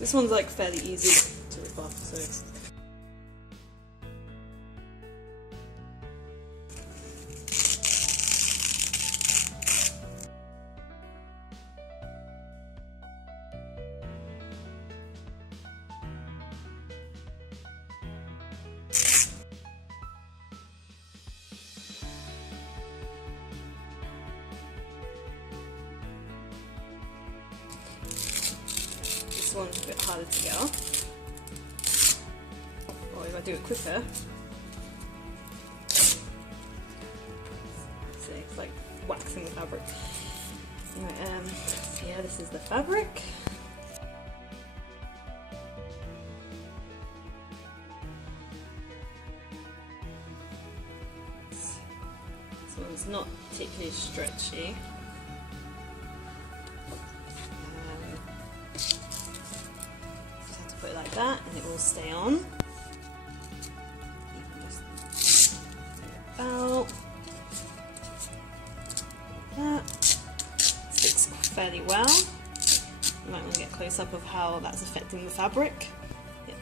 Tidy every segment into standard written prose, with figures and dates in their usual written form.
This one's like fairly easy to rip off, so. This one's a bit harder to get off. Or if I do it quicker, see, it's like waxing the fabric. Right, so yeah, this is the fabric. This one's not particularly stretchy. Put it like that and it will stay on. You can just out. Like that. Sticks fairly well. You might want to get a close up of how that's affecting the fabric. It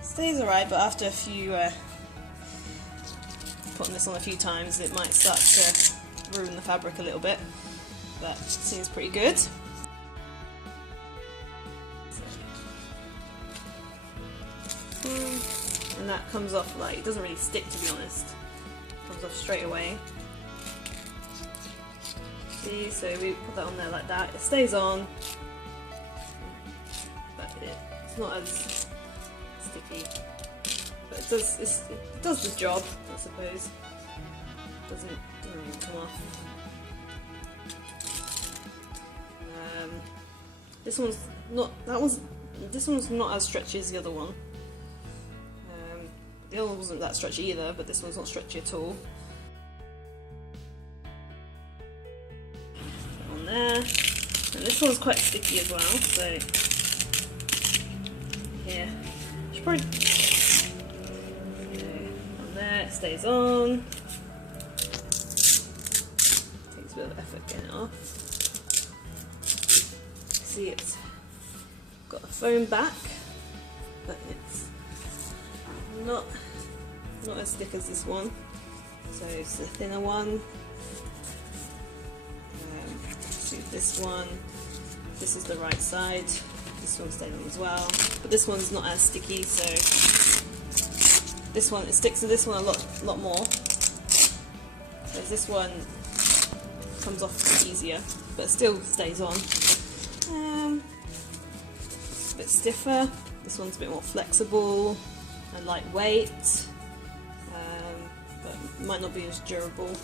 stays alright, but after a few putting this on a few times, it might start to ruin the fabric a little bit. But it seems pretty good. And that comes off like, it doesn't really stick, to be honest. It comes off straight away. See, so we put that on there like that. It stays on, but it's not as sticky. But it does the job, I suppose. It doesn't really come off. This one's not. This one's not as stretchy as the other one. The other one wasn't that stretchy either, but this one's not stretchy at all. Put on there. And this one's quite sticky as well, so here. Should probably on there, it stays on. Takes a bit of effort getting it off. See, it's got a foam back, but it's not as thick as this one, so it's the thinner one. See this one, this is the right side, this one stayed on as well, but this one's not as sticky, so this one, it sticks to this one a lot more, whereas this one comes off easier, but still stays on. It's a bit stiffer, this one's a bit more flexible and lightweight, but might not be as durable.